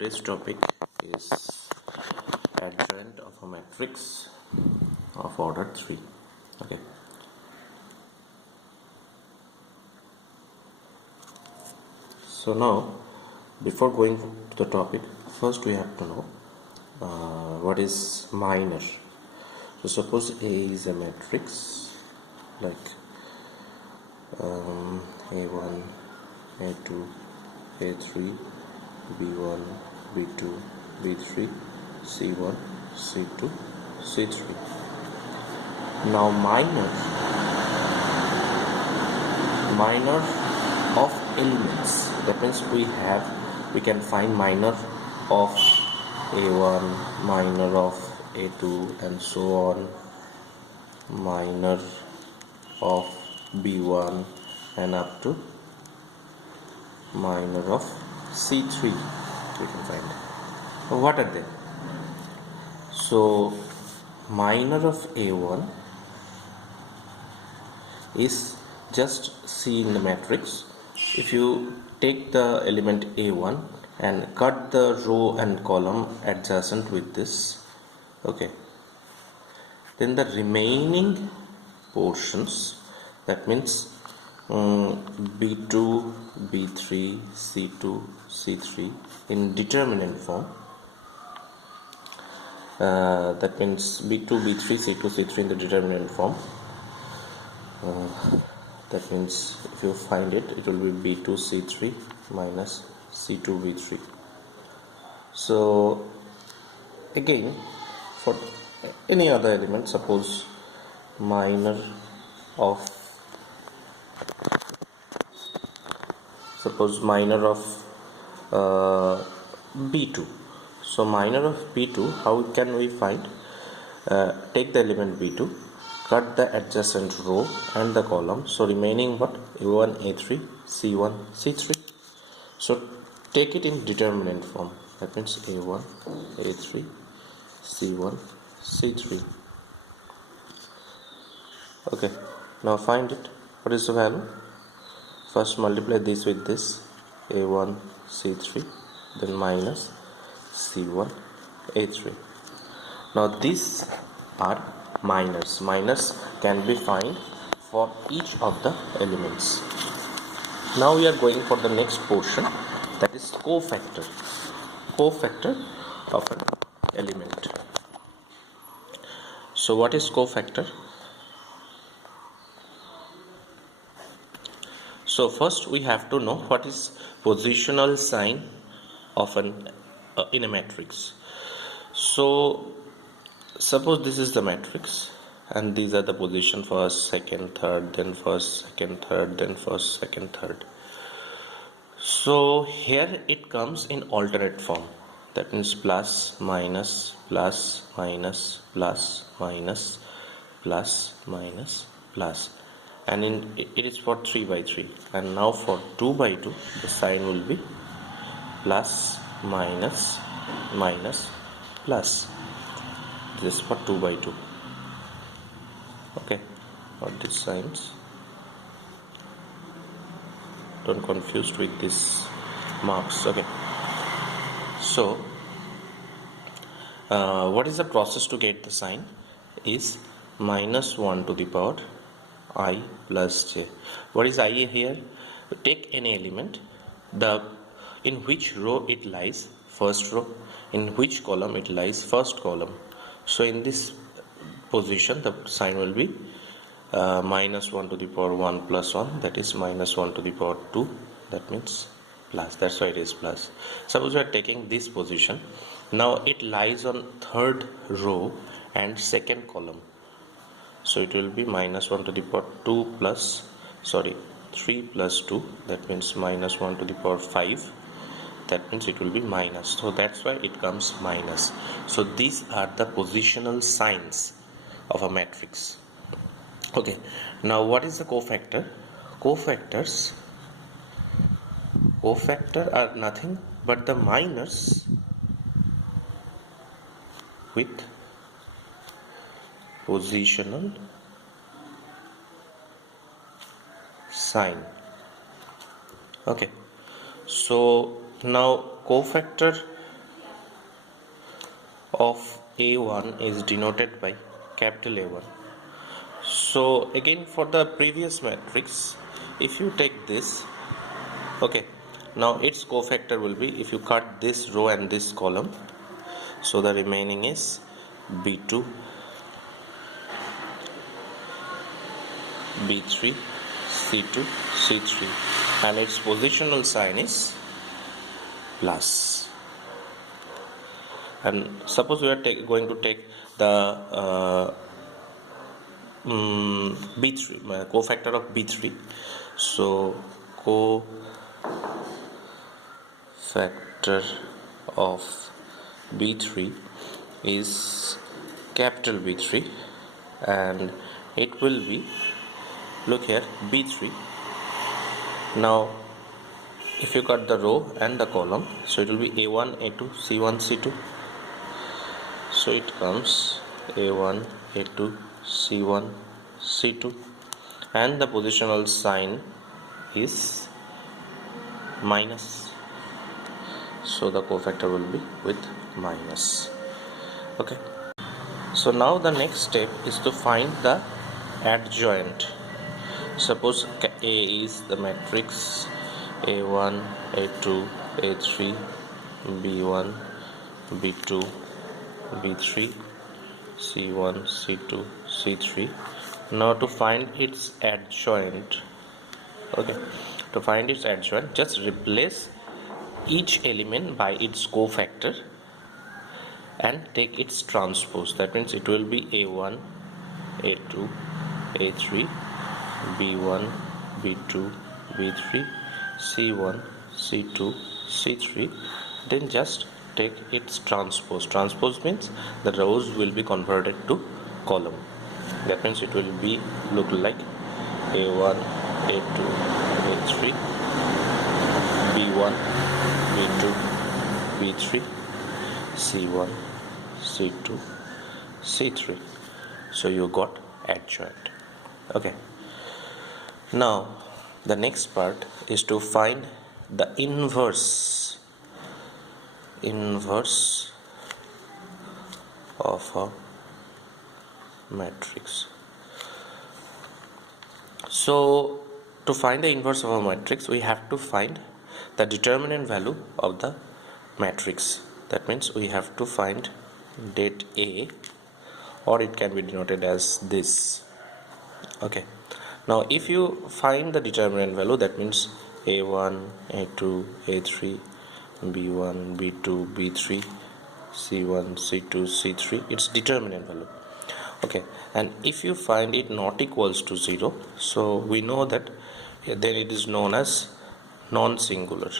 today's topic is adjoint of a matrix of order 3. Okay. So now, before going to the topic, first we have to know what is minor. So suppose A is a matrix like A1, A2, A3, B1, B2, B3, C1, C2, C3. Now minor of elements, that means we can find minor of A1, minor of A2 and so on, minor of B1 and up to minor of C3 we can find. What are they? So minor of A1 is just see in the matrix. If you take the element A1 and cut the row and column adjacent with this, okay, then the remaining portions, that means B2, B3, C2, C3 in determinant form, that means B2, B3, C2, C3 in the determinant form. That means if you find it, it will be B2 C3 minus C2 B3. So again, for any other element, suppose minor of B2. So minor of B2, how can we find? Take the element B2, cut the adjacent row and the column, so remaining what? A1, A3, C1, C3. So take it in determinant form, that means A1, A3, C1, C3. Okay, now find it. What is the value? First multiply this with this, A1, C3, then minus C1, A3. Now these are minors. Minors can be found for each of the elements. Now we are going for the next portion, that is cofactor. Cofactor of an element. So what is cofactor? So first we have to know what is positional sign of an in a matrix. So suppose this is the matrix and these are the position first, second, third, then first, second, third, then first, second, third. So here it comes in alternate form, that means plus, minus, plus, minus, plus, minus, plus, minus, plus, and it is for 3 by 3, and now for 2 by 2 the sign will be plus, minus, minus, plus. This is for 2 by 2. Okay, what these signs, don't confuse with these marks. Okay, so what is the process to get the sign is minus 1 to the power I plus j. What is I here? Take any element, in which row it lies, first row, in which column it lies, first column. So in this position the sign will be minus 1 to the power 1 plus 1, that is minus 1 to the power 2, that means plus, that's why it is plus. Suppose we are taking this position, now it lies on third row and second column, so it will be minus 1 to the power 2 plus 3 plus 2, that means minus 1 to the power 5, that means it will be minus, so that's why it comes minus. So these are the positional signs of a matrix. Okay, now what is the cofactor? Cofactor are nothing but the minors with positional sign. Okay, so now cofactor of A1 is denoted by capital A1. So again, for the previous matrix, if you take this, okay, now its cofactor will be, if you cut this row and this column, so the remaining is B2, B3, C2, C3, and its positional sign is plus. And suppose we are going to take the B3, cofactor of B3. So cofactor of B3 is capital B3, and it will be, look here, B3. Now if you cut the row and the column, so it will be A1, A2, C1, C2. So it comes A1, A2, C1, C2, and the positional sign is minus. So the cofactor will be with minus. Okay. So now the next step is to find the adjoint. Suppose A is the matrix A1, A2, A3, B1, B2, B3, C1, C2, C3. Now to find its adjoint, okay, to find its adjoint, just replace each element by its cofactor and take its transpose. That means it will be A1, A2, A3, B1, B2, B3, C1, C2, C3. Then just take its transpose. Transpose means the rows will be converted to column. That means it will be look like A1, A2, A3, B1, B2, B3, C1, C2, C3. So you got adjoint. Okay. Now the next part is to find the inverse of a matrix. So to find the inverse of a matrix, we have to find the determinant value of the matrix. That means we have to find det A, or it can be denoted as this. Okay. Now if you find the determinant value, that means A1, A2, A3, B1, B2, B3, C1, C2, C3, its determinant value. Okay, and if you find it not equals to 0, so we know that then it is known as non-singular.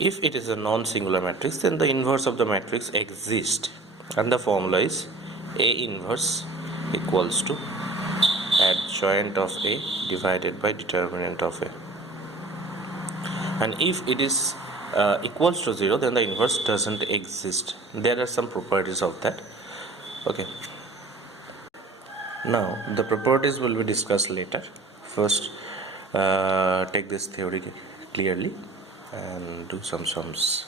If it is a non-singular matrix, then the inverse of the matrix exists, and the formula is A inverse equals to adjoint of A divided by determinant of A. And if it is equals to 0, then the inverse doesn't exist. There are some properties of that. Okay. Now the properties will be discussed later. First, take this theory clearly and do some sums.